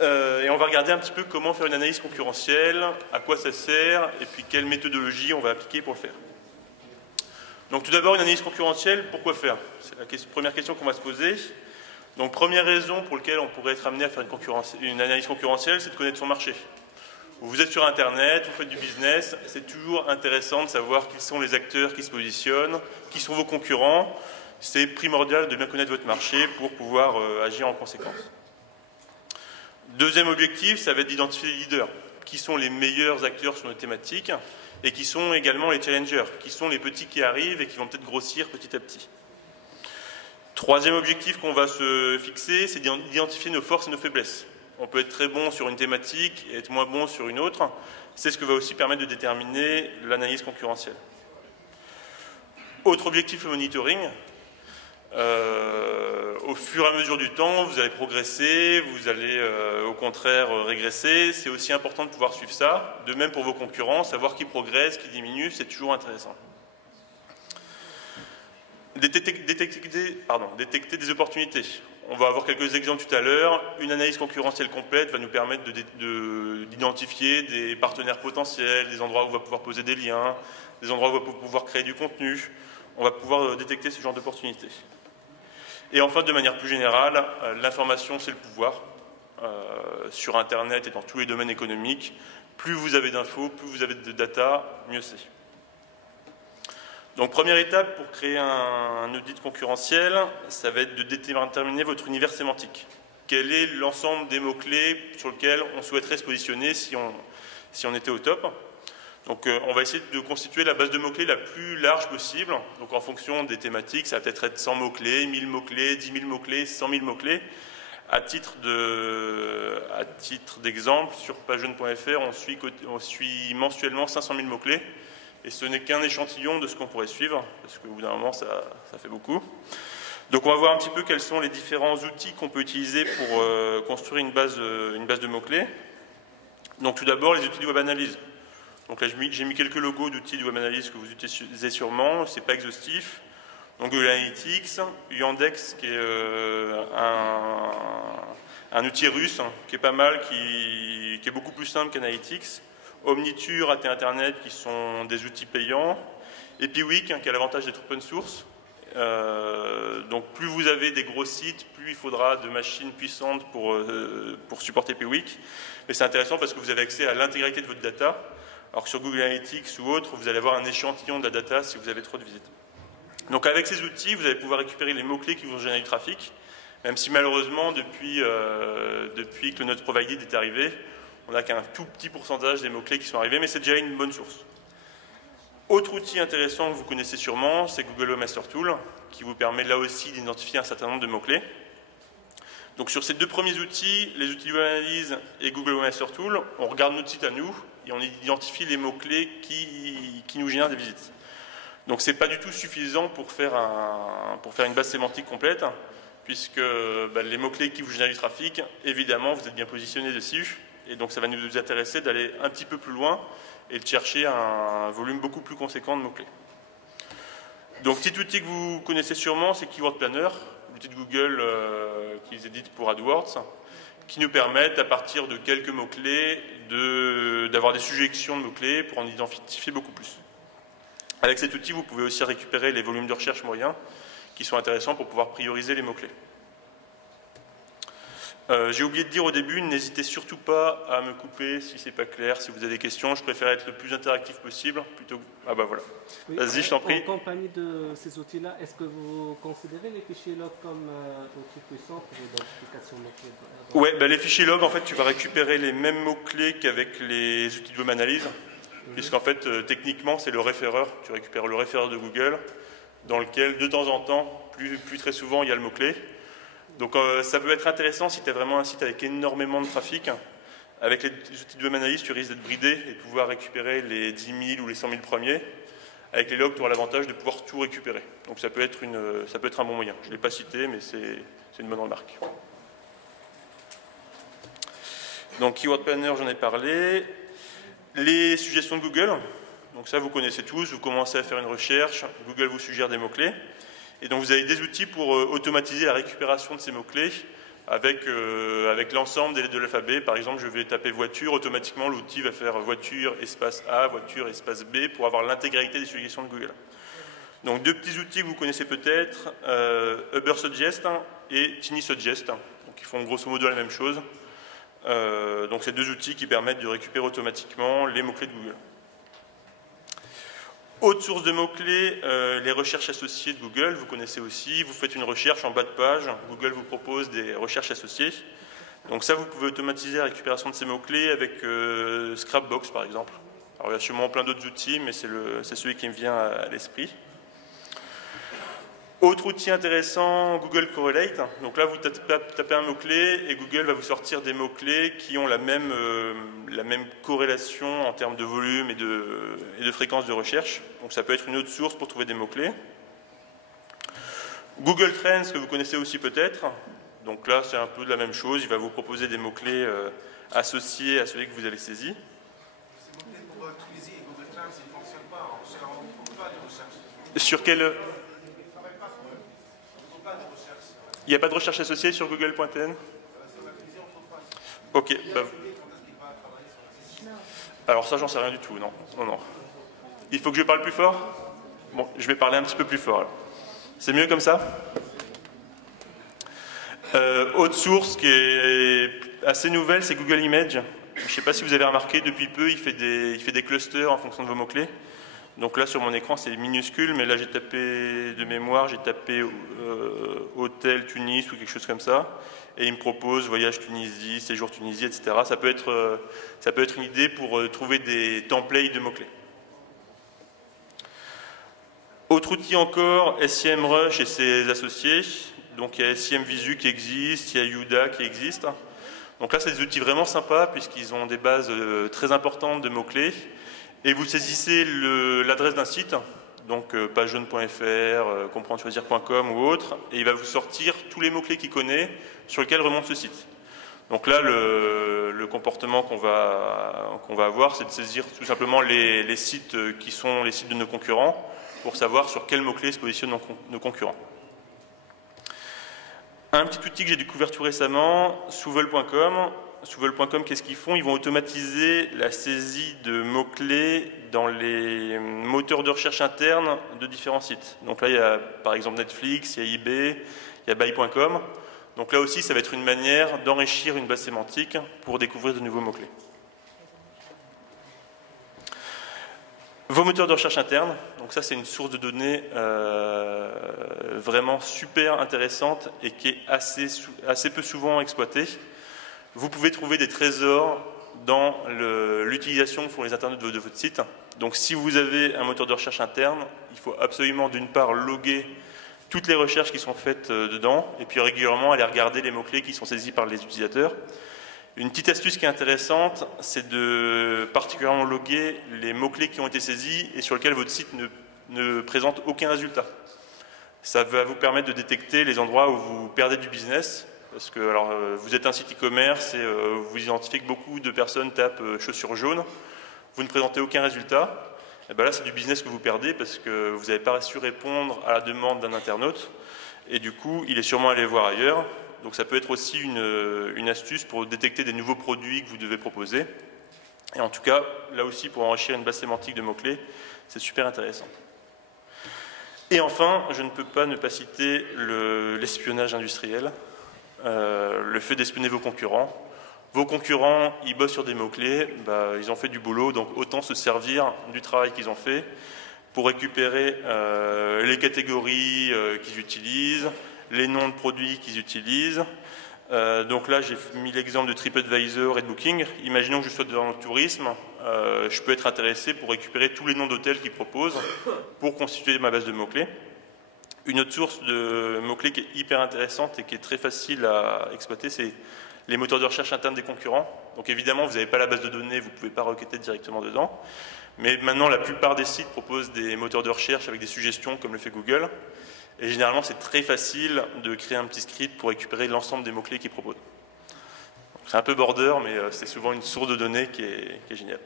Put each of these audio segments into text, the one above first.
Et on va regarder un petit peu comment faire une analyse concurrentielle, à quoi ça sert, et puis quelle méthodologie on va appliquer pour le faire. Donc tout d'abord, une analyse concurrentielle, pourquoi faire? C'est la première question qu'on va se poser. Donc première raison pour laquelle on pourrait être amené à faire une analyse concurrentielle, c'est de connaître son marché. Vous êtes sur Internet, vous faites du business, c'est toujours intéressant de savoir qui sont les acteurs qui se positionnent, qui sont vos concurrents. C'est primordial de bien connaître votre marché pour pouvoir agir en conséquence. Deuxième objectif, ça va être d'identifier les leaders. Qui sont les meilleurs acteurs sur nos thématiques et qui sont également les challengers, qui sont les petits qui arrivent et qui vont peut-être grossir petit à petit. Troisième objectif qu'on va se fixer, c'est d'identifier nos forces et nos faiblesses. On peut être très bon sur une thématique et être moins bon sur une autre. C'est ce que va aussi permettre de déterminer l'analyse concurrentielle. Autre objectif, le monitoring. Au fur et à mesure du temps, vous allez progresser, vous allez au contraire régresser. C'est aussi important de pouvoir suivre ça. De même pour vos concurrents, savoir qui progresse, qui diminue, c'est toujours intéressant. Détecter des opportunités. On va avoir quelques exemples tout à l'heure. Une analyse concurrentielle complète va nous permettre d'identifier des partenaires potentiels, des endroits où on va pouvoir poser des liens, des endroits où on va pouvoir créer du contenu. On va pouvoir détecter ce genre d'opportunités. Et enfin, de manière plus générale, l'information, c'est le pouvoir. Sur Internet et dans tous les domaines économiques, plus vous avez d'infos, plus vous avez de data, mieux c'est. Donc, première étape pour créer un audit concurrentiel, ça va être de déterminer votre univers sémantique. Quel est l'ensemble des mots-clés sur lesquels on souhaiterait se positionner si on était au top? Donc on va essayer de constituer la base de mots-clés la plus large possible. Donc en fonction des thématiques, ça va peut-être être 100 mots-clés, 1000 mots-clés, 10 000 mots-clés, 100 000 mots-clés. À titre d'exemple, sur pagejeune.fr, on suit mensuellement 500 000 mots-clés. Et ce n'est qu'un échantillon de ce qu'on pourrait suivre, parce qu'au bout d'un moment, ça fait beaucoup. Donc on va voir un petit peu quels sont les différents outils qu'on peut utiliser pour construire une base de mots-clés. Donc tout d'abord, les outils de web analyse. Donc là, j'ai mis quelques logos d'outils de web analyse que vous utilisez sûrement, c'est pas exhaustif. Donc Google Analytics, Yandex, qui est un outil russe, qui est pas mal, qui est beaucoup plus simple qu'Analytics. Omniture, AT Internet, qui sont des outils payants. Et Piwik, qui a l'avantage d'être open source. Donc plus vous avez des gros sites, plus il faudra de machines puissantes pour supporter Piwik. Mais c'est intéressant parce que vous avez accès à l'intégralité de votre data. Alors que sur Google Analytics ou autre, vous allez avoir un échantillon de la data si vous avez trop de visites. Donc avec ces outils, vous allez pouvoir récupérer les mots-clés qui vont générer du trafic, même si malheureusement, depuis que notre provider est arrivé, on n'a qu'un tout petit pourcentage des mots-clés qui sont arrivés, mais c'est déjà une bonne source. Autre outil intéressant que vous connaissez sûrement, c'est Google Webmaster Tool, qui vous permet là aussi d'identifier un certain nombre de mots-clés. Donc sur ces deux premiers outils, les outils de web analyse et Google Webmaster Tool, on regarde notre site à nous et on identifie les mots-clés qui nous génèrent des visites. Donc ce n'est pas du tout suffisant pour faire une base sémantique complète, puisque les mots-clés qui vous génèrent du trafic, évidemment, vous êtes bien positionné dessus, et donc ça va nous intéresser d'aller un petit peu plus loin et de chercher un volume beaucoup plus conséquent de mots-clés. Donc petit outil que vous connaissez sûrement, c'est Keyword Planner, l'outil de Google qu'ils éditent pour AdWords, qui nous permettent, à partir de quelques mots-clés, d'avoir des suggestions de mots-clés pour en identifier beaucoup plus. Avec cet outil, vous pouvez aussi récupérer les volumes de recherche moyens qui sont intéressants pour pouvoir prioriser les mots-clés. J'ai oublié de dire au début, n'hésitez surtout pas à me couper si c'est pas clair, si vous avez des questions. Je préfère être le plus interactif possible plutôt que... Ah bah voilà. Oui, vas-y, je t'en prie. En compagnie de ces outils-là, est-ce que vous considérez les fichiers log comme outils puissants pour l'identification de mots-clés? Ouais, les fichiers log, en fait, tu vas récupérer les mêmes mots-clés qu'avec les outils de web analyse, puisqu'en fait, techniquement, c'est le référeur. Tu récupères le référeur de Google, dans lequel, de temps en temps, plus très souvent, il y a le mot-clé. Donc ça peut être intéressant si tu as vraiment un site avec énormément de trafic. Avec les outils de web analyse, tu risques d'être bridé et de pouvoir récupérer les 10 000 ou les 100 000 premiers. Avec les logs, tu auras l'avantage de pouvoir tout récupérer. Donc ça peut être un bon moyen. Je ne l'ai pas cité, mais c'est une bonne remarque. Donc Keyword Planner, j'en ai parlé. Les suggestions de Google. Donc ça, vous connaissez tous. Vous commencez à faire une recherche. Google vous suggère des mots-clés. Et donc vous avez des outils pour automatiser la récupération de ces mots-clés. avec l'ensemble des lettres de l'alphabet. Par exemple, je vais taper voiture, automatiquement l'outil va faire voiture espace A, voiture espace B pour avoir l'intégralité des suggestions de Google. Donc deux petits outils que vous connaissez peut-être, Ubersuggest et TinySuggest, donc ils font grosso modo la même chose. Donc c'est deux outils qui permettent de récupérer automatiquement les mots-clés de Google. Autre source de mots-clés, les recherches associées de Google, vous connaissez aussi. Vous faites une recherche en bas de page, Google vous propose des recherches associées. Donc ça, vous pouvez automatiser la récupération de ces mots-clés avec Scrapbox, par exemple. Alors il y a sûrement plein d'autres outils, mais c'est celui qui me vient à l'esprit. Autre outil intéressant, Google Correlate. Donc là, vous tapez un mot-clé et Google va vous sortir des mots-clés qui ont la même corrélation en termes de volume et de fréquence de recherche. Donc ça peut être une autre source pour trouver des mots-clés. Google Trends, que vous connaissez aussi peut-être. Donc là, c'est un peu de la même chose. Il va vous proposer des mots-clés associés à celui que vous avez saisi. Ces mots-clés pour Twizy et Google Trends, ils ne fonctionnent pas. On ne trouve pas de recherche. Sur quel... Il n'y a pas de recherche associée sur google.tn? Ok. Bah... Alors ça, j'en sais rien du tout, non. Non. Il faut que je parle plus fort? Bon, je vais parler un petit peu plus fort. C'est mieux comme ça? Autre source qui est assez nouvelle, c'est Google Images. Je ne sais pas si vous avez remarqué, depuis peu, il fait des clusters en fonction de vos mots-clés. Donc là, sur mon écran, c'est minuscule, mais là, j'ai tapé de mémoire, j'ai tapé hôtel Tunis ou quelque chose comme ça, et il me propose voyage Tunisie, séjour Tunisie, etc. Ça peut être une idée pour trouver des templates de mots-clés. Autre outil encore, SEMrush et ses associés. Donc il y a SEMVisu qui existe, il y a Yuda qui existe. Donc là, c'est des outils vraiment sympas puisqu'ils ont des bases très importantes de mots-clés. Et vous saisissez l'adresse d'un site, donc pagejaune.fr, comprendrechoisir.com ou autre, et il va vous sortir tous les mots-clés qu'il connaît sur lesquels remonte ce site. Donc là, le comportement qu'on va avoir, c'est de saisir tout simplement les sites qui sont les sites de nos concurrents pour savoir sur quels mots-clés se positionnent nos concurrents. Un petit outil que j'ai découvert tout récemment, Souvel.com. Souvel.com, qu'est-ce qu'ils font? Ils vont automatiser la saisie de mots-clés dans les moteurs de recherche internes de différents sites. Donc là, il y a par exemple Netflix, il y a eBay, il y a Buy.com. Donc là aussi, ça va être une manière d'enrichir une base sémantique pour découvrir de nouveaux mots-clés. Vos moteurs de recherche internes, donc ça c'est une source de données vraiment super intéressante et qui est assez peu souvent exploitée. Vous pouvez trouver des trésors dans l'utilisation que font les internautes de votre site. Donc si vous avez un moteur de recherche interne, il faut absolument d'une part loguer toutes les recherches qui sont faites dedans et puis régulièrement aller regarder les mots-clés qui sont saisis par les utilisateurs. Une petite astuce qui est intéressante, c'est de particulièrement loguer les mots-clés qui ont été saisis et sur lesquels votre site ne présente aucun résultat. Ça va vous permettre de détecter les endroits où vous perdez du business. Parce que alors, vous êtes un site e-commerce et vous identifiez que beaucoup de personnes tapent chaussures jaunes, vous ne présentez aucun résultat, et bien là c'est du business que vous perdez parce que vous n'avez pas su répondre à la demande d'un internaute et du coup il est sûrement allé voir ailleurs. Donc ça peut être aussi une astuce pour détecter des nouveaux produits que vous devez proposer. Et en tout cas, là aussi pour enrichir une base sémantique de mots-clés, c'est super intéressant. Et enfin, je ne peux pas ne pas citer l'espionnage industriel. Le fait d'espionner vos concurrents. Vos concurrents, ils bossent sur des mots-clés, bah, ils ont fait du boulot, donc autant se servir du travail qu'ils ont fait pour récupérer les catégories qu'ils utilisent, les noms de produits qu'ils utilisent. Donc là, j'ai mis l'exemple de TripAdvisor et de Booking. Imaginons que je sois dans le tourisme, je peux être intéressé pour récupérer tous les noms d'hôtels qu'ils proposent pour constituer ma base de mots-clés. Une autre source de mots-clés qui est hyper intéressante et qui est très facile à exploiter, c'est les moteurs de recherche internes des concurrents. Donc évidemment, vous n'avez pas la base de données, vous ne pouvez pas requêter directement dedans. Mais maintenant, la plupart des sites proposent des moteurs de recherche avec des suggestions, comme le fait Google. Et généralement, c'est très facile de créer un petit script pour récupérer l'ensemble des mots-clés qu'ils proposent. C'est un peu border, mais c'est souvent une source de données qui est géniale.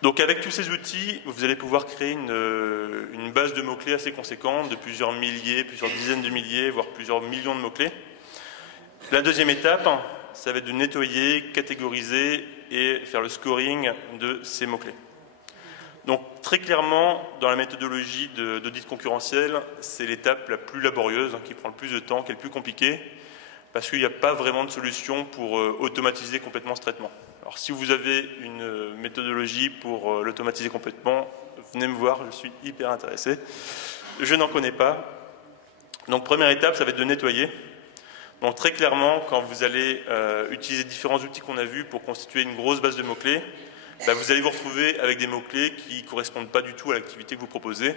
Donc avec tous ces outils, vous allez pouvoir créer une base de mots-clés assez conséquente, de plusieurs milliers, plusieurs dizaines de milliers, voire plusieurs millions de mots-clés. La deuxième étape, ça va être de nettoyer, catégoriser et faire le scoring de ces mots-clés. Donc très clairement, dans la méthodologie d'audit concurrentiel, c'est l'étape la plus laborieuse, qui prend le plus de temps, qui est le plus compliquée, parce qu'il n'y a pas vraiment de solution pour automatiser complètement ce traitement. Alors si vous avez une méthodologie pour l'automatiser complètement, venez me voir, je suis hyper intéressé. Je n'en connais pas. Donc première étape, ça va être de nettoyer. Donc très clairement, quand vous allez utiliser différents outils qu'on a vus pour constituer une grosse base de mots-clés, vous allez vous retrouver avec des mots-clés qui ne correspondent pas du tout à l'activité que vous proposez.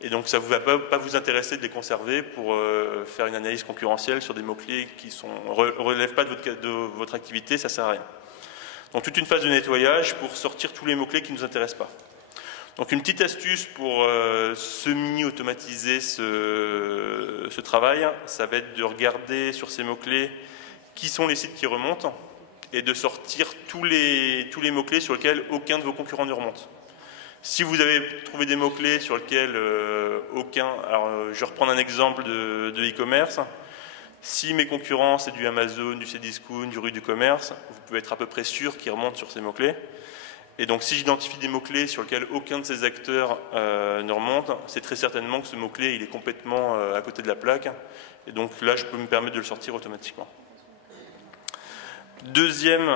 Et donc ça ne va pas vous intéresser de les conserver pour faire une analyse concurrentielle sur des mots-clés qui ne relèvent pas de votre activité, ça ne sert à rien. Donc toute une phase de nettoyage pour sortir tous les mots-clés qui ne nous intéressent pas. Donc une petite astuce pour semi-automatiser ce travail, ça va être de regarder sur ces mots-clés qui sont les sites qui remontent et de sortir tous les mots-clés sur lesquels aucun de vos concurrents ne remonte. Si vous avez trouvé des mots-clés sur lesquels aucun... Alors je vais reprendre un exemple de e-commerce. Si mes concurrents, c'est du Amazon, du Cdiscount, du Rue du Commerce, vous pouvez être à peu près sûr qu'ils remontent sur ces mots-clés. Et donc si j'identifie des mots-clés sur lesquels aucun de ces acteurs ne remonte, c'est très certainement que ce mot-clé il est complètement à côté de la plaque. Et donc là, je peux me permettre de le sortir automatiquement. Deuxième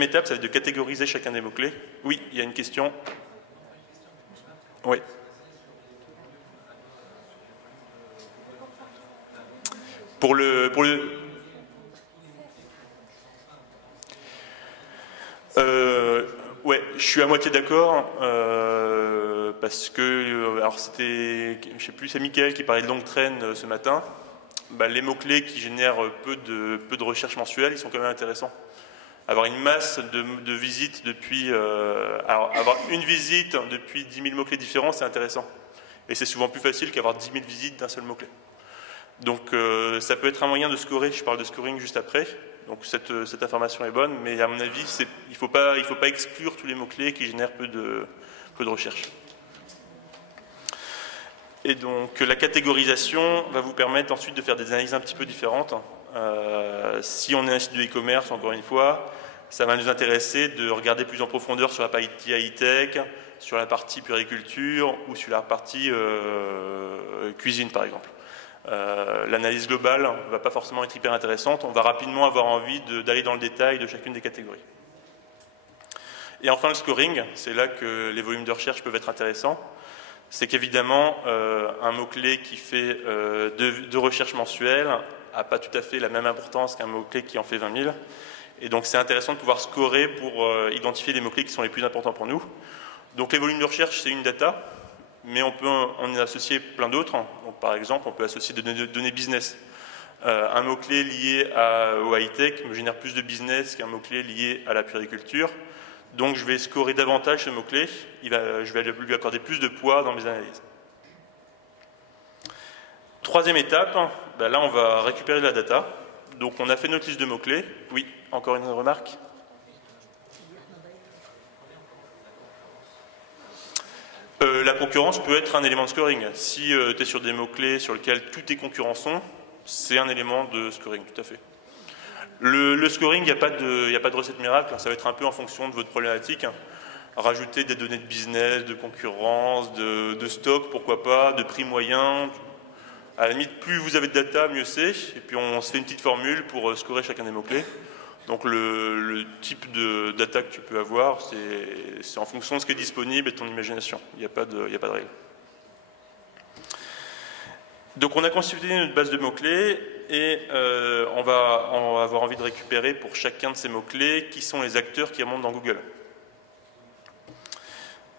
étape, ça va être de catégoriser chacun des mots-clés. Oui, il y a une question. Oui. Ouais, je suis à moitié d'accord parce que alors c'était, je sais plus, c'est Mickaël qui parlait de longue traîne ce matin. Les mots-clés qui génèrent peu de recherches mensuelles, ils sont quand même intéressants. Avoir une masse de visites depuis... alors, avoir une visite depuis 10 000 mots-clés différents, c'est intéressant. Et c'est souvent plus facile qu'avoir 10 000 visites d'un seul mot-clé. Donc ça peut être un moyen de scorer, je parle de scoring juste après. Donc cette information est bonne, mais à mon avis, il ne faut pas exclure tous les mots-clés qui génèrent peu de recherches. Et donc la catégorisation va vous permettre ensuite de faire des analyses un petit peu différentes. Si on est un site de e-commerce, encore une fois, ça va nous intéresser de regarder plus en profondeur sur la partie high-tech, sur la partie puriculture ou sur la partie cuisine par exemple. L'analyse globale ne va pas forcément être hyper intéressante, on va rapidement avoir envie d'aller dans le détail de chacune des catégories. Et enfin le scoring, c'est là que les volumes de recherche peuvent être intéressants. C'est qu'évidemment, un mot-clé qui fait deux recherches mensuelles n'a pas tout à fait la même importance qu'un mot-clé qui en fait 20 000. Et donc c'est intéressant de pouvoir scorer pour identifier les mots-clés qui sont les plus importants pour nous. Donc les volumes de recherche, c'est une data, mais on peut en associer plein d'autres. Donc par exemple, on peut associer des données business. Un mot-clé lié au high-tech me génère plus de business qu'un mot-clé lié à la puriculture. Donc je vais scorer davantage ce mot-clé, je vais lui accorder plus de poids dans mes analyses. Troisième étape, là on va récupérer de la data. Donc on a fait notre liste de mots-clés. Oui, encore une remarque? La concurrence peut être un élément de scoring. Si tu es sur des mots-clés sur lesquels tous tes concurrents sont, c'est un élément de scoring, tout à fait. Le scoring, il n'y a pas de recette miracle, ça va être un peu en fonction de votre problématique. Rajouter des données de business, de concurrence, de stock, pourquoi pas, de prix moyen. À la limite, plus vous avez de data, mieux c'est. Et puis on se fait une petite formule pour scorer chacun des mots-clés. Donc le type de data que tu peux avoir, c'est en fonction de ce qui est disponible et de ton imagination. Il n'y a pas de règle. Donc on a constitué notre base de mots-clés et on va avoir envie de récupérer pour chacun de ces mots-clés qui sont les acteurs qui remontent dans Google.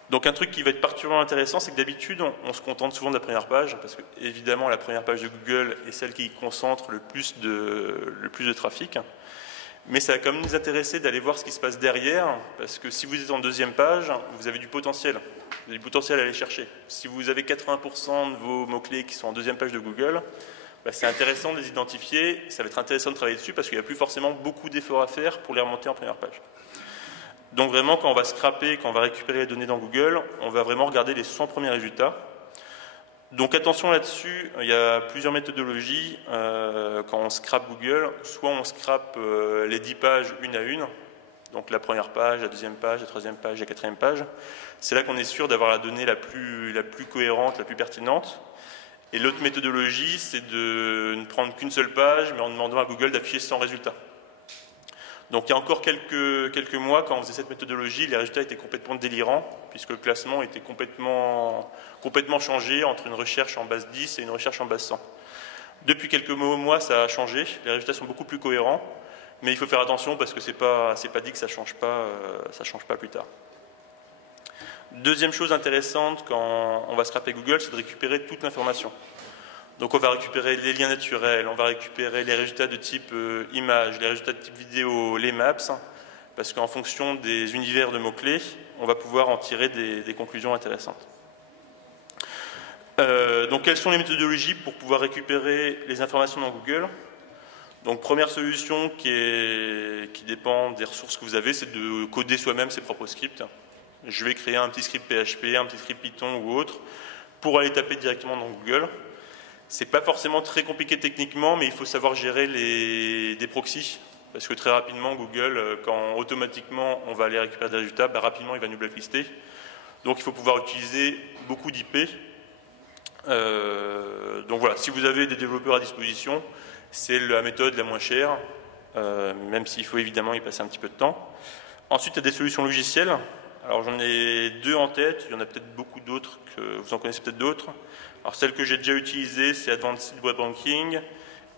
Donc un truc qui va être particulièrement intéressant, c'est que d'habitude on se contente souvent de la première page, parce que évidemment la première page de Google est celle qui concentre le plus de trafic. Mais ça va quand même nous intéresser d'aller voir ce qui se passe derrière, parce que si vous êtes en deuxième page, vous avez du potentiel. Vous avez du potentiel à aller chercher. Si vous avez 80% de vos mots-clés qui sont en deuxième page de Google, c'est intéressant de les identifier, ça va être intéressant de travailler dessus, parce qu'il n'y a plus forcément beaucoup d'efforts à faire pour les remonter en première page. Donc vraiment, quand on va scraper, quand on va récupérer les données dans Google, on va vraiment regarder les 100 premiers résultats. Donc attention là-dessus, il y a plusieurs méthodologies quand on scrape Google. Soit on scrape les 10 pages une à une, donc la première page, la deuxième page, la troisième page, la quatrième page. C'est là qu'on est sûr d'avoir la donnée la plus cohérente, la plus pertinente. Et l'autre méthodologie, c'est de ne prendre qu'une seule page, mais en demandant à Google d'afficher 100 résultats. Donc il y a encore quelques mois, quand on faisait cette méthodologie, les résultats étaient complètement délirants, puisque le classement était complètement changé entre une recherche en base 10 et une recherche en base 100. Depuis quelques mois, ça a changé, les résultats sont beaucoup plus cohérents, mais il faut faire attention parce que c'est pas dit que ça change pas plus tard. Deuxième chose intéressante quand on va scraper Google, c'est de récupérer toute l'information. Donc on va récupérer les liens naturels, on va récupérer les résultats de type image, les résultats de type vidéo, les maps, parce qu'en fonction des univers de mots-clés, on va pouvoir en tirer des conclusions intéressantes. Donc quelles sont les méthodologies pour pouvoir récupérer les informations dans Google? Donc première solution qui dépend des ressources que vous avez, c'est de coder soi-même ses propres scripts. Je vais créer un petit script PHP, un petit script Python ou autre, pour aller taper directement dans Google. C'est pas forcément très compliqué techniquement, mais il faut savoir gérer des proxys. Parce que très rapidement, Google, quand automatiquement on va aller récupérer des résultats, rapidement il va nous blacklister. Donc il faut pouvoir utiliser beaucoup d'IP. Donc voilà, si vous avez des développeurs à disposition, c'est la méthode la moins chère, même s'il faut évidemment y passer un petit peu de temps. Ensuite, il y a des solutions logicielles. Alors j'en ai deux en tête, il y en a peut-être beaucoup d'autres, vous en connaissez peut-être d'autres. Alors celle que j'ai déjà utilisée, c'est Advanced Web Ranking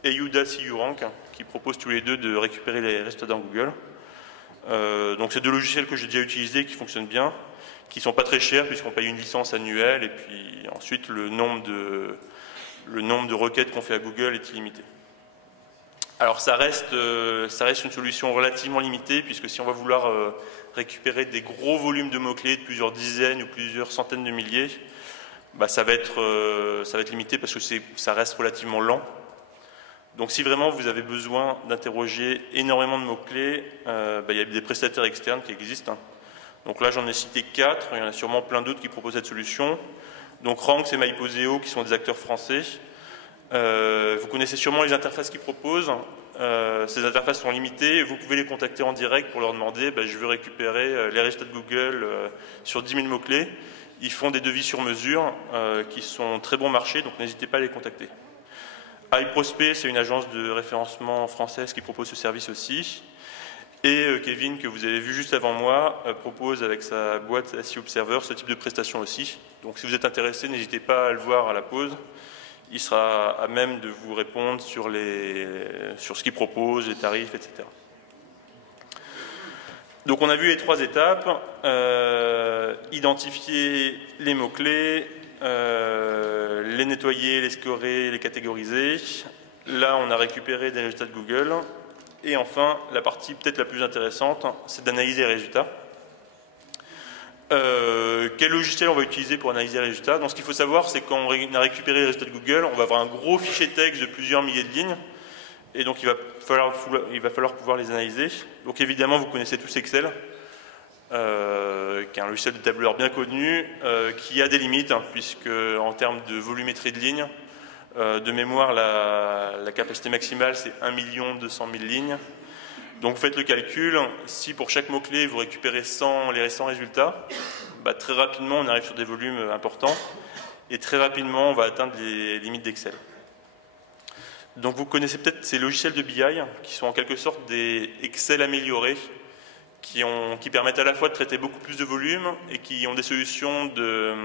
et Uda-CURank, qui proposent tous les deux de récupérer les résultats dans Google. Donc c'est deux logiciels que j'ai déjà utilisés, qui fonctionnent bien, qui ne sont pas très chers puisqu'on paye une licence annuelle, et puis ensuite le nombre de requêtes qu'on fait à Google est illimité. Alors ça reste une solution relativement limitée, puisque si on va vouloir récupérer des gros volumes de mots-clés de plusieurs dizaines ou plusieurs centaines de milliers, ça va être limité parce que ça reste relativement lent. Donc si vraiment vous avez besoin d'interroger énormément de mots-clés, il y a des prestataires externes qui existent. Donc là j'en ai cité 4, il y en a sûrement plein d'autres qui proposent cette solution. Donc Rank et MyPoseo qui sont des acteurs français. Vous connaissez sûrement les interfaces qu'ils proposent. Ces interfaces sont limitées, vous pouvez les contacter en direct pour leur demander je veux récupérer les résultats de Google sur 10 000 mots-clés. Ils font des devis sur mesure qui sont très bon marché, donc n'hésitez pas à les contacter. iProspect, c'est une agence de référencement française qui propose ce service aussi. Et Kevin, que vous avez vu juste avant moi, propose avec sa boîte SEO Observer ce type de prestation aussi. Donc si vous êtes intéressé, n'hésitez pas à le voir à la pause. Il sera à même de vous répondre sur ce qu'il propose, les tarifs, etc. Donc on a vu les 3 étapes, identifier les mots-clés, les nettoyer, les scorer, les catégoriser. Là on a récupéré des résultats de Google. Et enfin, la partie peut-être la plus intéressante, c'est d'analyser les résultats. Quel logiciel on va utiliser pour analyser les résultats? Donc ce qu'il faut savoir, c'est quand on a récupéré les résultats de Google, on va avoir un gros fichier texte de plusieurs milliers de lignes, et donc il va falloir pouvoir les analyser. Donc évidemment, vous connaissez tous Excel, qui est un logiciel de tableur bien connu, qui a des limites, puisque en termes de volumétrie de lignes, de mémoire, la capacité maximale, c'est 1 200 000 lignes. Donc vous faites le calcul, si pour chaque mot-clé vous récupérez les 100 résultats, très rapidement on arrive sur des volumes importants et très rapidement on va atteindre les limites d'Excel. Donc vous connaissez peut-être ces logiciels de BI qui sont en quelque sorte des Excel améliorés qui permettent à la fois de traiter beaucoup plus de volume et qui ont des solutions de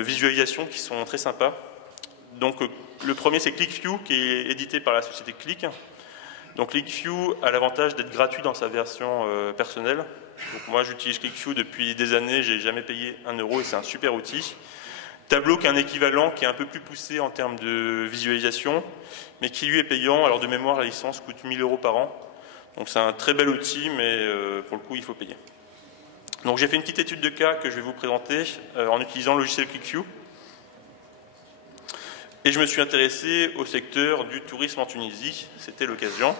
visualisation qui sont très sympas. Donc le premier c'est QlikView qui est édité par la société Qlik. Donc QlikView a l'avantage d'être gratuit dans sa version personnelle. Donc moi j'utilise QlikView depuis des années, j'ai jamais payé 1 € et c'est un super outil. Tableau qui est un équivalent qui est un peu plus poussé en termes de visualisation, mais qui lui est payant. Alors de mémoire la licence coûte 1 000 € par an. Donc c'est un très bel outil, mais pour le coup il faut payer. Donc j'ai fait une petite étude de cas que je vais vous présenter en utilisant le logiciel QlikView. Et je me suis intéressé au secteur du tourisme en Tunisie, c'était l'occasion.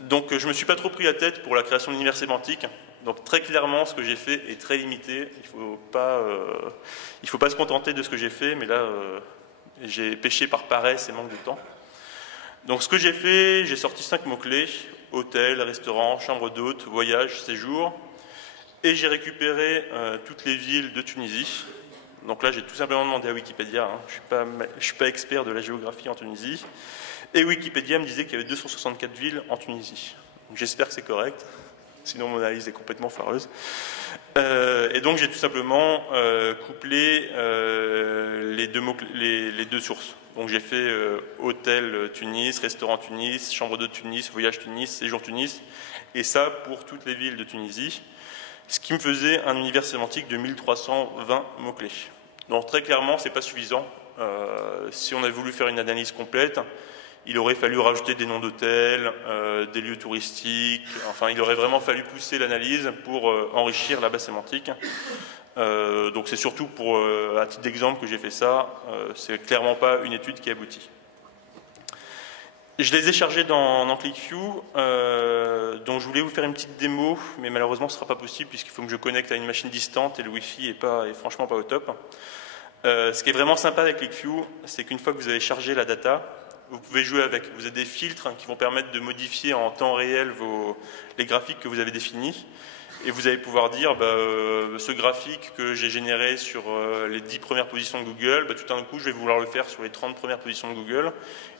Donc je ne me suis pas trop pris la tête pour la création d'univers sémantique, Donc très clairement, ce que j'ai fait est très limité. Il faut pas se contenter de ce que j'ai fait, mais là, j'ai péché par paresse et manque de temps. Donc ce que j'ai fait, j'ai sorti 5 mots-clés: hôtel, restaurant, chambre d'hôte, voyage, séjour. Et j'ai récupéré toutes les villes de Tunisie. Donc là, j'ai tout simplement demandé à Wikipédia. Hein. Je ne suis pas expert de la géographie en Tunisie. Et Wikipédia me disait qu'il y avait 264 villes en Tunisie. J'espère que c'est correct. Sinon, mon analyse est complètement foireuse. Et donc, j'ai tout simplement couplé les deux sources. Donc, j'ai fait hôtel Tunis, restaurant Tunis, chambre d'hôte Tunis, voyage Tunis, séjour Tunis. Et ça pour toutes les villes de Tunisie. Ce qui me faisait un univers sémantique de 1320 mots-clés. Donc, très clairement, ce n'est pas suffisant. Si on avait voulu faire une analyse complète, il aurait fallu rajouter des noms d'hôtels, des lieux touristiques, enfin il aurait vraiment fallu pousser l'analyse pour enrichir la base sémantique. Donc c'est surtout pour, à titre d'exemple que j'ai fait ça, c'est clairement pas une étude qui aboutit. Je les ai chargés dans ClickView, dont je voulais vous faire une petite démo, mais malheureusement ce ne sera pas possible puisqu'il faut que je connecte à une machine distante et le Wi-Fi est franchement pas au top. Ce qui est vraiment sympa avec ClickView, c'est qu'une fois que vous avez chargé la data, vous pouvez jouer avec. Vous avez des filtres qui vont permettre de modifier en temps réel les graphiques que vous avez définis. Et vous allez pouvoir dire, ce graphique que j'ai généré sur les 10 premières positions de Google, tout d'un coup, je vais vouloir le faire sur les 30 premières positions de Google.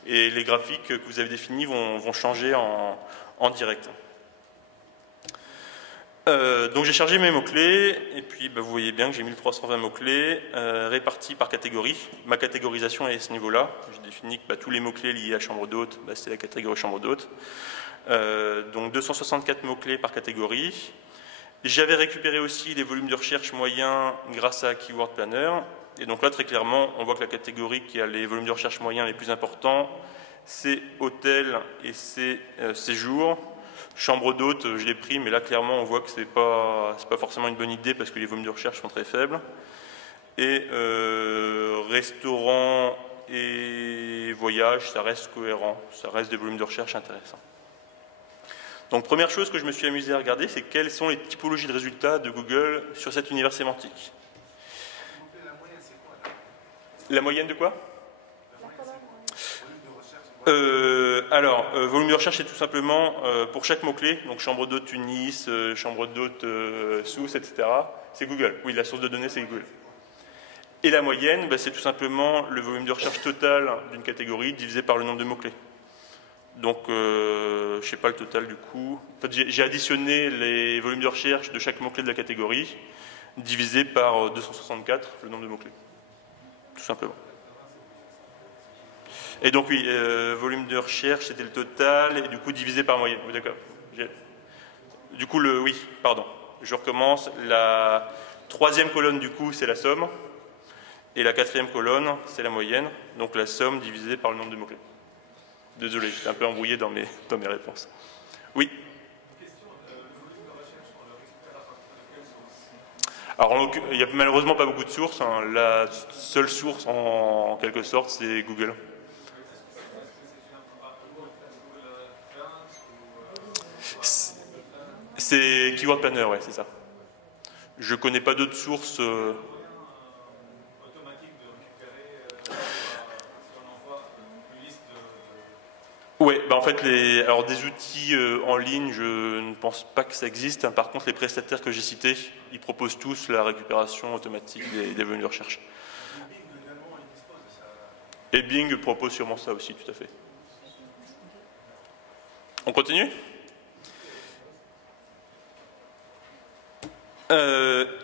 Et les graphiques que vous avez définis vont changer en direct. Donc j'ai chargé mes mots-clés, et puis vous voyez bien que j'ai 1320 mots-clés répartis par catégorie. Ma catégorisation est à ce niveau-là. J'ai défini que tous les mots-clés liés à chambre d'hôte, c'est la catégorie chambre d'hôte. Donc 264 mots-clés par catégorie. J'avais récupéré aussi les volumes de recherche moyens grâce à Keyword Planner. Et donc là, très clairement, on voit que la catégorie qui a les volumes de recherche moyens les plus importants, c'est hôtel et c'est séjour. Chambre d'hôte, je l'ai pris, mais là, clairement, on voit que ce n'est pas forcément une bonne idée parce que les volumes de recherche sont très faibles. Et restaurant et voyage, ça reste cohérent. Ça reste des volumes de recherche intéressants. Donc, première chose que je me suis amusé à regarder, c'est quelles sont les typologies de résultats de Google sur cet univers sémantique. La moyenne, c'est quoi là? La moyenne de quoi? Volume de recherche, c'est tout simplement pour chaque mot-clé, donc chambre d'hôte Tunis, chambre d'hôte Sousse, etc. C'est Google. Oui, la source de données, c'est Google. Et la moyenne, c'est tout simplement le volume de recherche total d'une catégorie divisé par le nombre de mots-clés. Donc, je ne sais pas le total du coup. En fait, j'ai additionné les volumes de recherche de chaque mot-clé de la catégorie, divisé par 264, le nombre de mots-clés. Tout simplement. Et donc oui, volume de recherche, c'était le total, et du coup divisé par moyenne. Oui, d'accord. Du coup, oui, pardon. Je recommence. La troisième colonne, du coup, c'est la somme. Et la quatrième colonne, c'est la moyenne. Donc la somme divisée par le nombre de mots-clés. Désolé, j'étais un peu embrouillé dans mes réponses. Oui. Alors, il n'y a malheureusement pas beaucoup de sources. Hein. La seule source, en quelque sorte, c'est Google. C'est Keyword Planner, ouais, c'est ça. Je ne connais pas d'autres sources. Oui, en fait, alors des outils en ligne, je ne pense pas que ça existe. Hein. Par contre, les prestataires que j'ai cités, ils proposent tous la récupération automatique des volumes de recherche. Et Bing propose sûrement ça aussi, tout à fait. On continue ?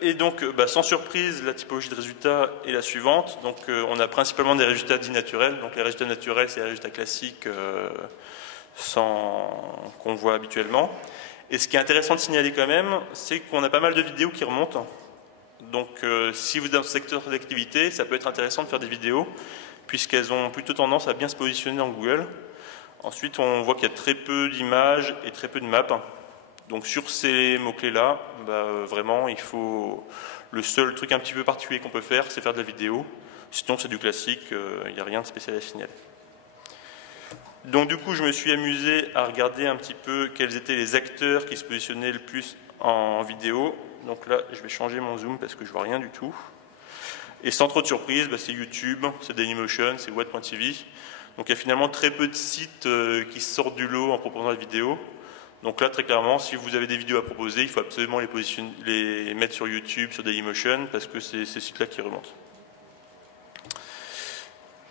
Et donc, sans surprise, la typologie de résultats est la suivante. Donc, on a principalement des résultats dits naturels. Donc, les résultats naturels, c'est les résultats classiques qu'on voit habituellement. Et ce qui est intéressant de signaler quand même, c'est qu'on a pas mal de vidéos qui remontent. Donc, si vous êtes dans ce secteur d'activité, ça peut être intéressant de faire des vidéos, puisqu'elles ont plutôt tendance à bien se positionner dans Google. Ensuite, on voit qu'il y a très peu d'images et très peu de maps. Donc sur ces mots-clés-là, vraiment, le seul truc un petit peu particulier qu'on peut faire, c'est faire de la vidéo. Sinon, c'est du classique, il n'y a rien de spécial à signaler. Donc du coup, je me suis amusé à regarder un petit peu quels étaient les acteurs qui se positionnaient le plus en vidéo. Donc là, je vais changer mon zoom parce que je vois rien du tout. Et sans trop de surprise, c'est YouTube, c'est Dailymotion, c'est Watt.tv. Donc il y a finalement très peu de sites qui sortent du lot en proposant la vidéo. Donc là, très clairement, si vous avez des vidéos à proposer, il faut absolument les mettre sur YouTube, sur Dailymotion, parce que c'est ces sites-là qui remontent.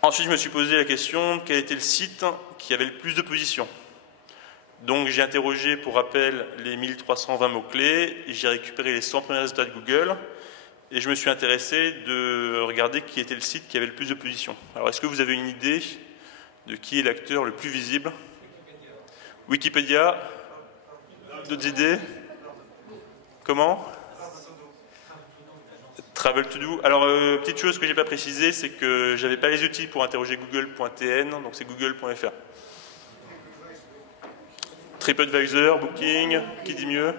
Ensuite, je me suis posé la question, quel était le site qui avait le plus de positions? Donc j'ai interrogé, pour rappel, les 1320 mots-clés, j'ai récupéré les 100 premiers résultats de Google, et je me suis intéressé de regarder qui était le site qui avait le plus de positions. Alors est-ce que vous avez une idée de qui est l'acteur le plus visible? Wikipédia? D'autres idées? Comment? Travel to do. Alors, petite chose que j'ai pas précisé, c'est que j'avais pas les outils pour interroger google.tn, donc c'est google.fr. TripAdvisor, Booking, qui dit mieux?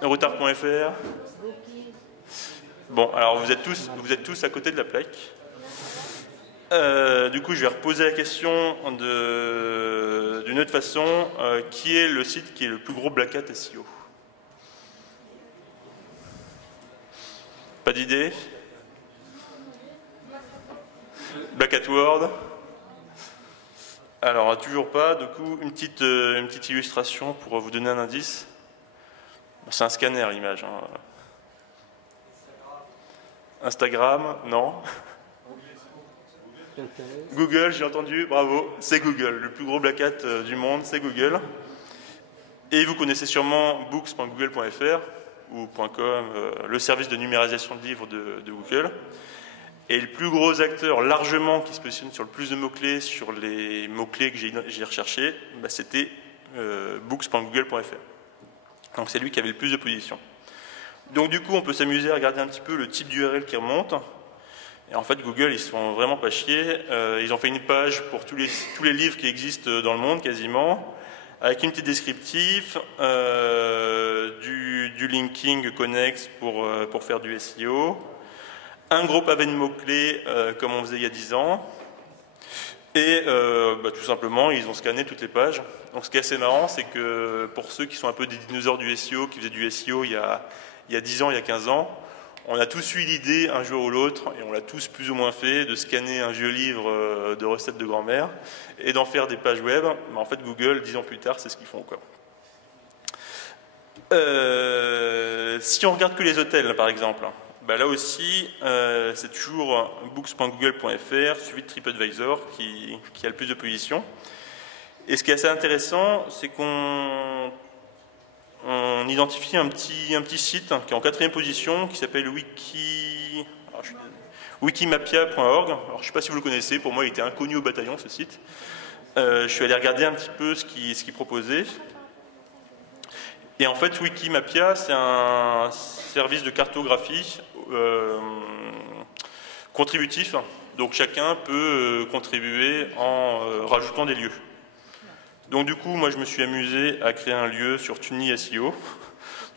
Retard.fr. Bon, alors vous êtes tous à côté de la plaque. Du coup, je vais reposer la question d'une autre façon. Qui est le site qui est le plus gros Black Hat SEO? Pas d'idée? Black Hat World? Alors, toujours pas. Du coup, une petite illustration pour vous donner un indice. C'est un scanner, l'image. Hein. Instagram? Non. Google, j'ai entendu, bravo, c'est Google. Le plus gros Black Hat du monde, c'est Google. Et vous connaissez sûrement books.google.fr ou .com, le service de numérisation de livres de Google. Et le plus gros acteur largement qui se positionne sur le plus de mots-clés, sur les mots-clés que j'ai recherchés, c'était books.google.fr. Donc c'est lui qui avait le plus de positions. Donc du coup, on peut s'amuser à regarder un petit peu le type d'URL qui remonte. Et en fait, Google, ils se font vraiment pas chier. Ils ont fait une page pour tous les livres qui existent dans le monde, quasiment, avec une petite descriptif, du linking connexe pour faire du SEO, un gros pavé de mots-clés, comme on faisait il y a 10 ans, et tout simplement, ils ont scanné toutes les pages. Donc ce qui est assez marrant, c'est que pour ceux qui sont un peu des dinosaures du SEO, qui faisaient du SEO il y a 10 ans, il y a 15 ans, on a tous eu l'idée, un jour ou l'autre, et on l'a tous plus ou moins fait, de scanner un vieux livre de recettes de grand-mère et d'en faire des pages web. Mais en fait, Google, 10 ans plus tard, c'est ce qu'ils font, quoi. Si on regarde que les hôtels, par exemple, là aussi, c'est toujours books.google.fr, suivi de TripAdvisor, qui a le plus de positions. Et ce qui est assez intéressant, c'est qu'on identifie un petit site qui est en 4e position, qui s'appelle wikimapia.org. Alors, je ne sais pas si vous le connaissez, pour moi il était inconnu au bataillon, ce site. Je suis allé regarder un petit peu ce qu'il proposait. Et en fait, Wikimapia, c'est un service de cartographie contributif. Donc chacun peut contribuer en rajoutant des lieux. Donc du coup, moi je me suis amusé à créer un lieu sur Tuni SEO.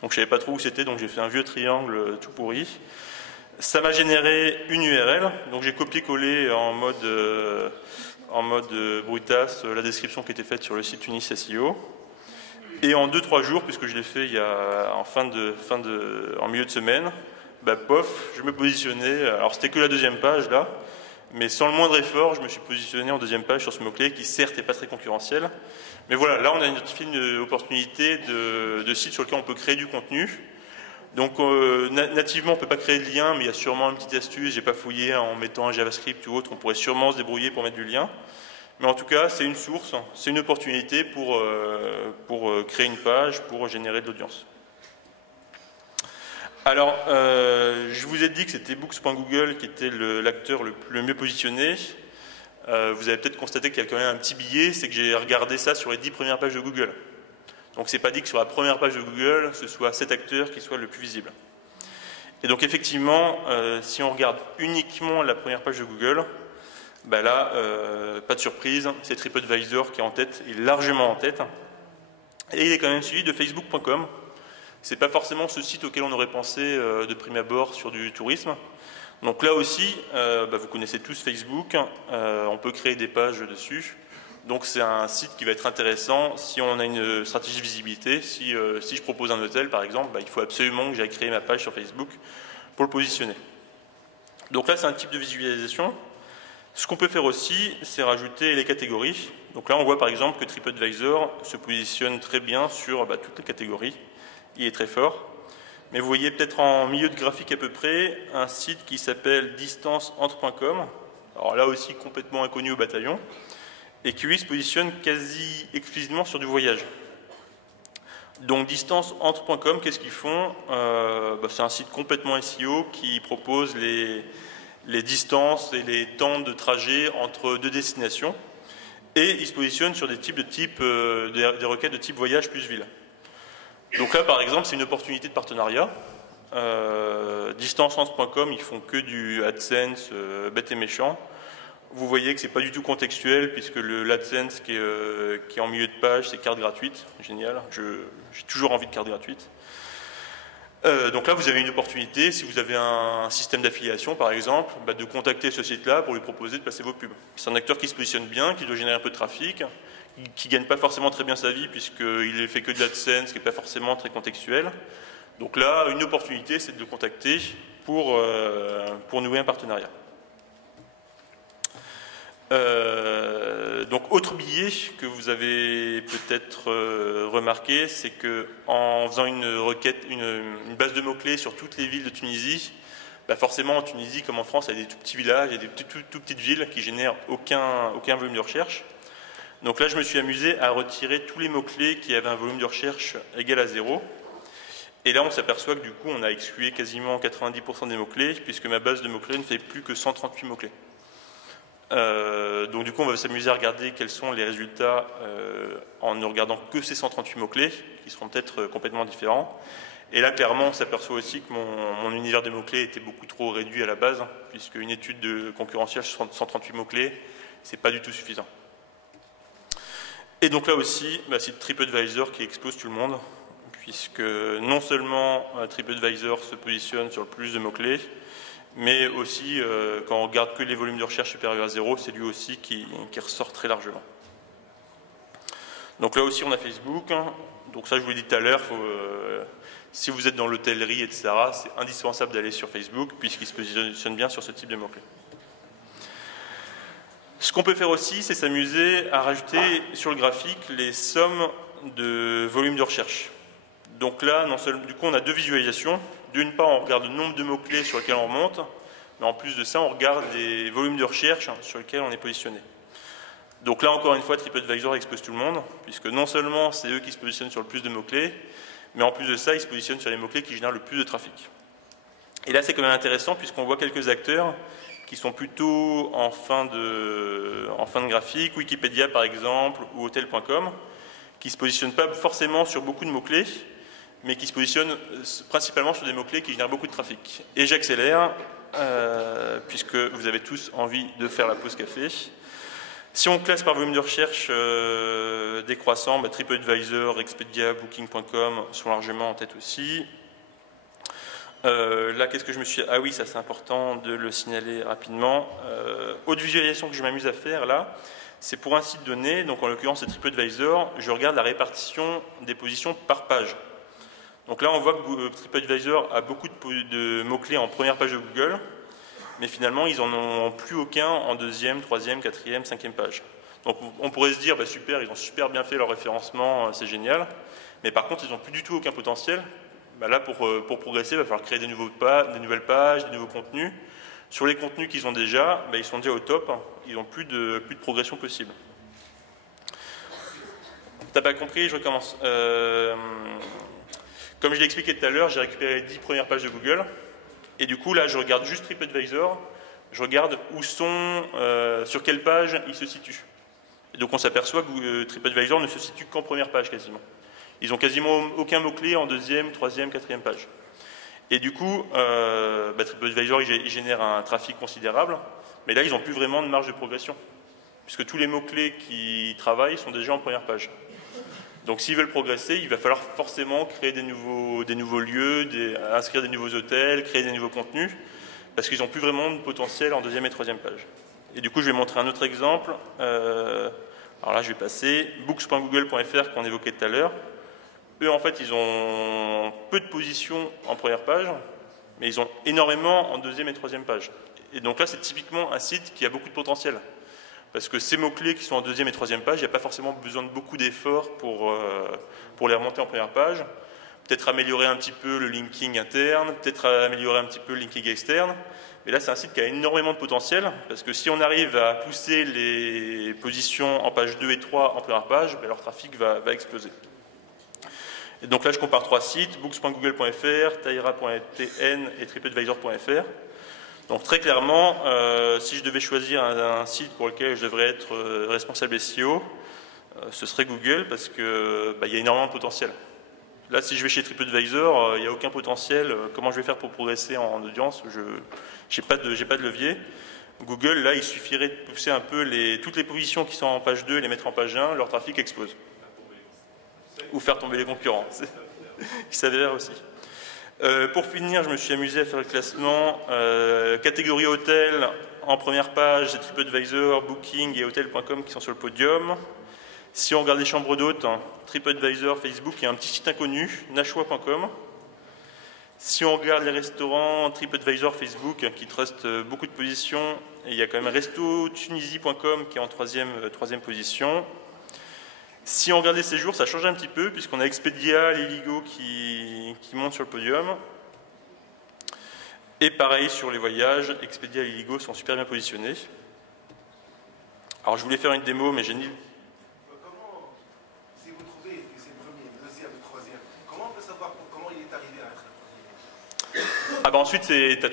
Donc je ne savais pas trop où c'était, donc j'ai fait un vieux triangle tout pourri. Ça m'a généré une URL, donc j'ai copié-collé en mode brutasse la description qui était faite sur le site Tuni SEO. Et en 2-3 jours, puisque je l'ai fait en milieu de semaine, pof, je me positionnais. Alors c'était que la 2e page là, mais sans le moindre effort, je me suis positionné en 2e page sur ce mot-clé qui certes n'est pas très concurrentiel. Mais voilà, là on a identifié une opportunité de site sur lequel on peut créer du contenu. Donc nativement on ne peut pas créer de lien, mais il y a sûrement une petite astuce, j'ai pas fouillé en mettant un JavaScript ou autre, on pourrait sûrement se débrouiller pour mettre du lien. Mais en tout cas, c'est une source, c'est une opportunité pour créer une page, pour générer de l'audience. Alors, je vous ai dit que c'était books.google qui était l'acteur le mieux positionné. Vous avez peut-être constaté qu'il y a quand même un petit biais, c'est que j'ai regardé ça sur les 10 premières pages de Google. Donc c'est pas dit que sur la première page de Google, ce soit cet acteur qui soit le plus visible. Et donc effectivement, si on regarde uniquement la première page de Google, là, pas de surprise, c'est TripAdvisor qui est en tête, il est largement en tête. Et il est quand même suivi de Facebook.com. C'est pas forcément ce site auquel on aurait pensé de prime abord sur du tourisme. Donc là aussi, vous connaissez tous Facebook, on peut créer des pages dessus. Donc c'est un site qui va être intéressant si on a une stratégie de visibilité. Si je propose un hôtel par exemple, il faut absolument que j'aille créer ma page sur Facebook pour le positionner. Donc là c'est un type de visualisation. Ce qu'on peut faire aussi, c'est rajouter les catégories. Donc là on voit par exemple que TripAdvisor se positionne très bien sur toutes les catégories. Il est très fort. Mais vous voyez peut-être en milieu de graphique à peu près un site qui s'appelle distanceentre.com. Alors là aussi complètement inconnu au bataillon. Et qui lui se positionne quasi exclusivement sur du voyage. Donc distanceentre.com, qu'est-ce qu'ils font? C'est un site complètement SEO qui propose les distances et les temps de trajet entre deux destinations. Et il se positionne sur des requêtes de type voyage plus ville. Donc là par exemple c'est une opportunité de partenariat. Distanceentre.com, ils font que du AdSense bête et méchant. Vous voyez que c'est pas du tout contextuel puisque l'AdSense qui est en milieu de page, c'est carte gratuite. Génial, j'ai toujours envie de carte gratuite. Donc là, vous avez une opportunité, si vous avez un système d'affiliation par exemple, de contacter ce site-là pour lui proposer de passer vos pubs. C'est un acteur qui se positionne bien, qui doit générer un peu de trafic, qui ne gagne pas forcément très bien sa vie puisqu'il ne fait que de l'AdSense, qui n'est pas forcément très contextuel. Donc là, une opportunité, c'est de le contacter pour nouer un partenariat. Donc autre biais que vous avez peut-être remarqué, c'est qu'en faisant une requête, une base de mots-clés sur toutes les villes de Tunisie, forcément en Tunisie comme en France, il y a des tout petits villages, il y a des tout petites villes qui génèrent aucun volume de recherche. Donc là je me suis amusé à retirer tous les mots-clés qui avaient un volume de recherche égal à 0. Et là on s'aperçoit que du coup on a exclué quasiment 90% des mots-clés puisque ma base de mots-clés ne fait plus que 138 mots-clés. Donc du coup on va s'amuser à regarder quels sont les résultats en ne regardant que ces 138 mots-clés qui seront peut-être complètement différents. Et là clairement on s'aperçoit aussi que mon univers de mots-clés était beaucoup trop réduit à la base puisque une étude de concurrentielle sur 138 mots-clés c'est pas du tout suffisant. Et donc là aussi c'est TripAdvisor qui explose tout le monde puisque non seulement TripAdvisor se positionne sur le plus de mots-clés, mais aussi, quand on regarde que les volumes de recherche supérieurs à 0, c'est lui aussi qui ressort très largement. Donc là aussi, on a Facebook. Donc ça, je vous l'ai dit tout à l'heure, si vous êtes dans l'hôtellerie, etc., c'est indispensable d'aller sur Facebook, puisqu'il se positionne bien sur ce type de mots-clés. Ce qu'on peut faire aussi, c'est s'amuser à rajouter sur le graphique les sommes de volume de recherche. Donc là, du coup, on a deux visualisations. D'une part, on regarde le nombre de mots-clés sur lesquels on remonte, mais en plus de ça, on regarde les volumes de recherche sur lesquels on est positionné. Donc là, encore une fois, TripAdvisor expose tout le monde, puisque non seulement c'est eux qui se positionnent sur le plus de mots-clés, mais en plus de ça, ils se positionnent sur les mots-clés qui génèrent le plus de trafic. Et là, c'est quand même intéressant, puisqu'on voit quelques acteurs qui sont plutôt en fin de graphique, Wikipédia par exemple, ou Hotel.com, qui ne se positionnent pas forcément sur beaucoup de mots-clés, mais qui se positionnent principalement sur des mots-clés qui génèrent beaucoup de trafic. Et j'accélère, puisque vous avez tous envie de faire la pause café. Si on classe par volume de recherche décroissant, TripAdvisor, Expedia, Booking.com sont largement en tête aussi. Là, qu'est-ce que je me suis... Ah oui, ça c'est important de le signaler rapidement. Autre visualisation que je m'amuse à faire là, c'est pour un site donné, donc en l'occurrence c'est TripAdvisor, je regarde la répartition des positions par page. Donc là, on voit que TripAdvisor a beaucoup de mots-clés en première page de Google, mais finalement, ils n'en ont plus aucun en deuxième, troisième, quatrième, cinquième page. Donc on pourrait se dire, super, ils ont super bien fait leur référencement, c'est génial, mais par contre, ils n'ont plus du tout aucun potentiel. Là, pour progresser, il va falloir créer des nouvelles pages, des nouveaux contenus. Sur les contenus qu'ils ont déjà, ils sont déjà au top, ils n'ont plus de progression possible. T'as pas compris, je recommence. Comme je l'ai expliqué tout à l'heure, j'ai récupéré les 10 premières pages de Google. Et du coup, là, je regarde juste TripAdvisor. Je regarde sur quelle page ils se situent. Et donc, on s'aperçoit que TripAdvisor ne se situe qu'en première page, quasiment. Ils n'ont quasiment aucun mot-clé en deuxième, troisième, quatrième page. Et du coup, TripAdvisor, il génère un trafic considérable. Mais là, ils n'ont plus vraiment de marge de progression. Puisque tous les mots-clés qui travaillent sont déjà en première page. Donc s'ils veulent progresser, il va falloir forcément créer des nouveaux lieux, inscrire des nouveaux hôtels, créer des nouveaux contenus, parce qu'ils n'ont plus vraiment de potentiel en deuxième et troisième page. Et du coup, je vais montrer un autre exemple Alors là, je vais passer books.google.fr qu'on évoquait tout à l'heure. Eux, en fait, ils ont peu de positions en première page, mais ils ont énormément en deuxième et troisième page. Et donc là, c'est typiquement un site qui a beaucoup de potentiel. Parce que ces mots-clés qui sont en deuxième et troisième page, il n'y a pas forcément besoin de beaucoup d'efforts pour les remonter en première page. Peut-être améliorer un petit peu le linking interne, peut-être améliorer un petit peu le linking externe. Mais là, c'est un site qui a énormément de potentiel, parce que si on arrive à pousser les positions en page 2 et 3 en première page, ben leur trafic va exploser. Et donc là, je compare 3 sites, books.google.fr, taira.tn et tripadvisor.fr. Donc très clairement, si je devais choisir un site pour lequel je devrais être responsable SEO, ce serait Google, parce qu'il y a énormément de potentiel. Là, si je vais chez TripAdvisor, il n'y a aucun potentiel. Comment je vais faire pour progresser en audience? Je n'ai pas de levier. Google, là, il suffirait de pousser un peu toutes les positions qui sont en page 2 et les mettre en page 1, leur trafic explose. Ou faire tomber les concurrents. Il s'avère aussi. Pour finir, je me suis amusé à faire le classement. Catégorie hôtel, en première page, c'est TripAdvisor, Booking et Hotel.com qui sont sur le podium. Si on regarde les chambres d'hôtes, TripAdvisor, Facebook, il y a un petit site inconnu, nashua.com. Si on regarde les restaurants, TripAdvisor, Facebook, qui trustent beaucoup de positions, et il y a quand même restotunisie.com qui est en troisième position. Si on regarde les séjours, ça change un petit peu, puisqu'on a Expedia, Liligo qui montent sur le podium. Et pareil sur les voyages, Expedia et Liligo sont super bien positionnés. Alors je voulais faire une démo, mais j'ai ni... Ah bah ensuite, tu as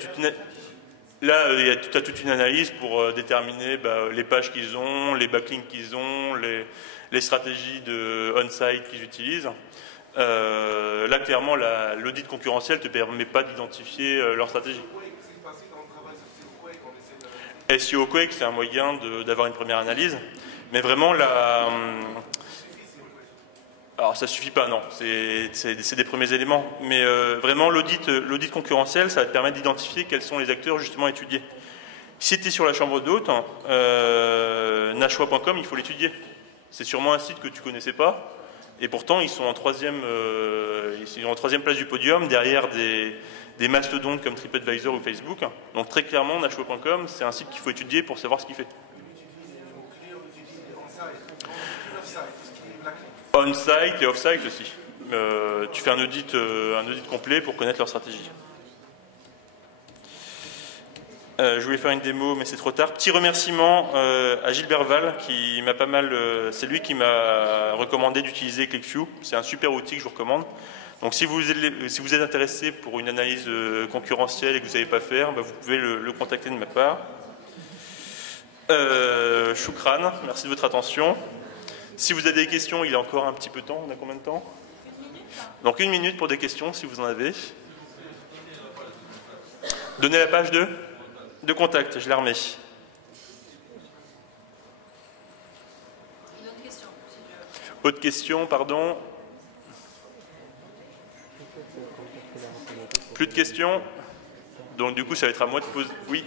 toute une analyse pour déterminer les pages qu'ils ont, les backlinks qu'ils ont, les stratégies de on-site qu'ils utilisent. Là, clairement, l'audit concurrentiel ne te permet pas d'identifier leur stratégie. SEO Quake, c'est un moyen d'avoir une première analyse, mais vraiment, alors ça suffit pas, non, c'est des premiers éléments, mais vraiment l'audit concurrentiel, ça va te permettre d'identifier quels sont les acteurs justement étudiés. Si tu es sur la chambre d'hôtes, nashua.com, il faut l'étudier. C'est sûrement un site que tu connaissais pas, et pourtant ils sont en troisième place du podium, derrière des mastodontes comme TripAdvisor ou Facebook. Donc très clairement, nashua.com, c'est un site qu'il faut étudier pour savoir ce qu'il fait. On-site et off-site aussi. Tu fais un audit complet pour connaître leur stratégie. Je voulais faire une démo, mais c'est trop tard. Petit remerciement à Gilbert Val, qui m'a pas mal. C'est lui qui m'a recommandé d'utiliser ClickView. C'est un super outil que je vous recommande. Donc, si vous êtes intéressé pour une analyse concurrentielle et que vous ne savez pas faire, vous pouvez le contacter de ma part. Choukran, merci de votre attention. Si vous avez des questions, il y a encore un petit peu de temps. On a combien de temps? 1 minute. Donc 1 minute pour des questions, si vous en avez. Donnez la page de contact, je la remets. Une autre question, si tu veux. Autre question, pardon. Plus de questions? Donc du coup, ça va être à moi de poser... Oui.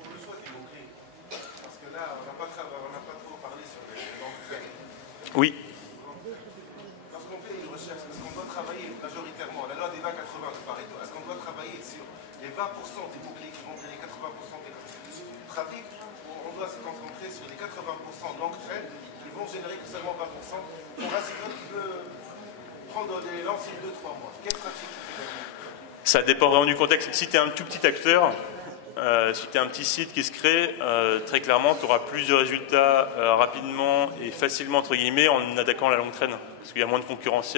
Pour le choix des mots-clés, parce que là, on n'a pas trop parlé sur les mots-clés. Oui. Lorsqu'on fait une recherche, est-ce qu'on doit travailler majoritairement, la loi des 20-80 de Pareto, est-ce qu'on doit travailler sur les 20% des mots-clés qui vont donner 80% du trafic, ou on doit se concentrer sur les 80% d'entrées qui vont générer que seulement 20% pour un site qui veut prendre des lances sur 2-3 mois? Quelle stratégie tu fais? Ça dépend vraiment du contexte. Si tu es un tout petit acteur, si tu as un petit site qui se crée, très clairement, tu auras plus de résultats rapidement et facilement, entre guillemets, en attaquant la longue traîne. Parce qu'il y a moins de concurrence,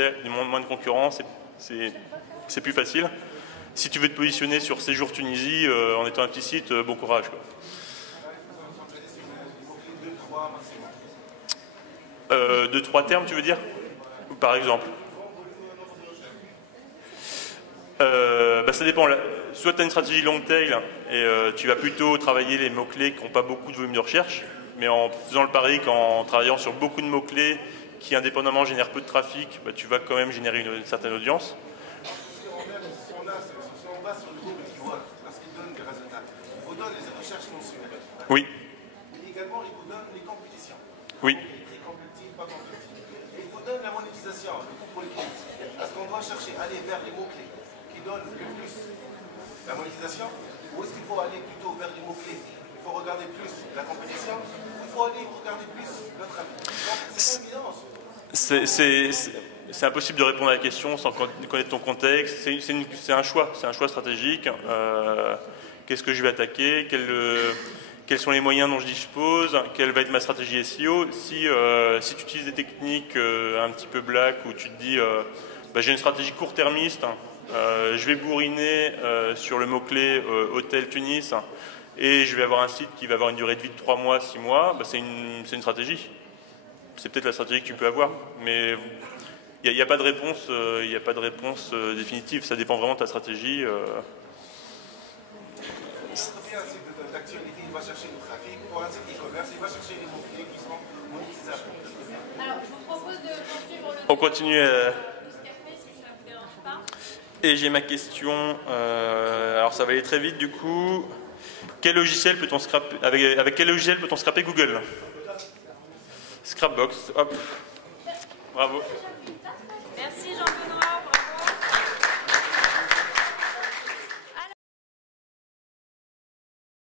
c'est plus facile. Si tu veux te positionner sur Séjour Tunisie, en étant un petit site, bon courage, quoi. 2-3 termes, tu veux dire? Par exemple. Ça dépend. Soit tu as une stratégie long tail et tu vas plutôt travailler les mots-clés qui n'ont pas beaucoup de volume de recherche, mais en faisant le pari qu'en travaillant sur beaucoup de mots-clés qui indépendamment génèrent peu de trafic, tu vas quand même générer une certaine audience. Si on va sur le Google Keyword, parce qu'il donne des résultats, il vous donne les recherches mensuelles. Oui. Mais également, il vous donne les compétitions. Oui. Les compétitions. vers les mots-clés qui donnent le plus la monétisation, ou est-ce qu'il faut aller plutôt vers les mots-clés? Il faut regarder plus la compétition, ou il faut aller regarder plus le trafic? Donc c'est une évidence. C'est impossible de répondre à la question sans connaître ton contexte. C'est un choix stratégique. Qu'est-ce que je vais attaquer? Quels sont les moyens dont je dispose? Quelle va être ma stratégie SEO? Si tu utilises des techniques un petit peu black, où tu te dis j'ai une stratégie court-termiste, je vais bourriner sur le mot-clé hôtel Tunis et je vais avoir un site qui va avoir une durée de vie de 3 mois, 6 mois, c'est une stratégie. C'est peut-être la stratégie que tu peux avoir, mais il n'y a pas de réponse, définitive. Ça dépend vraiment de ta stratégie. Un site d'actualité, il va chercher le trafic. Pour un site e-commerce, il va chercher les mots-clés qui sont monétisables. Alors, je vous propose de poursuivre le On continue. de ce café, si ça ne vous dérange pas. Et j'ai ma question. Alors ça va aller très vite du coup. Quel logiciel peut-on scraper, avec quel logiciel peut-on scraper Google? Scrapbox. Hop. Bravo. Merci Jean-Benoît, bravo.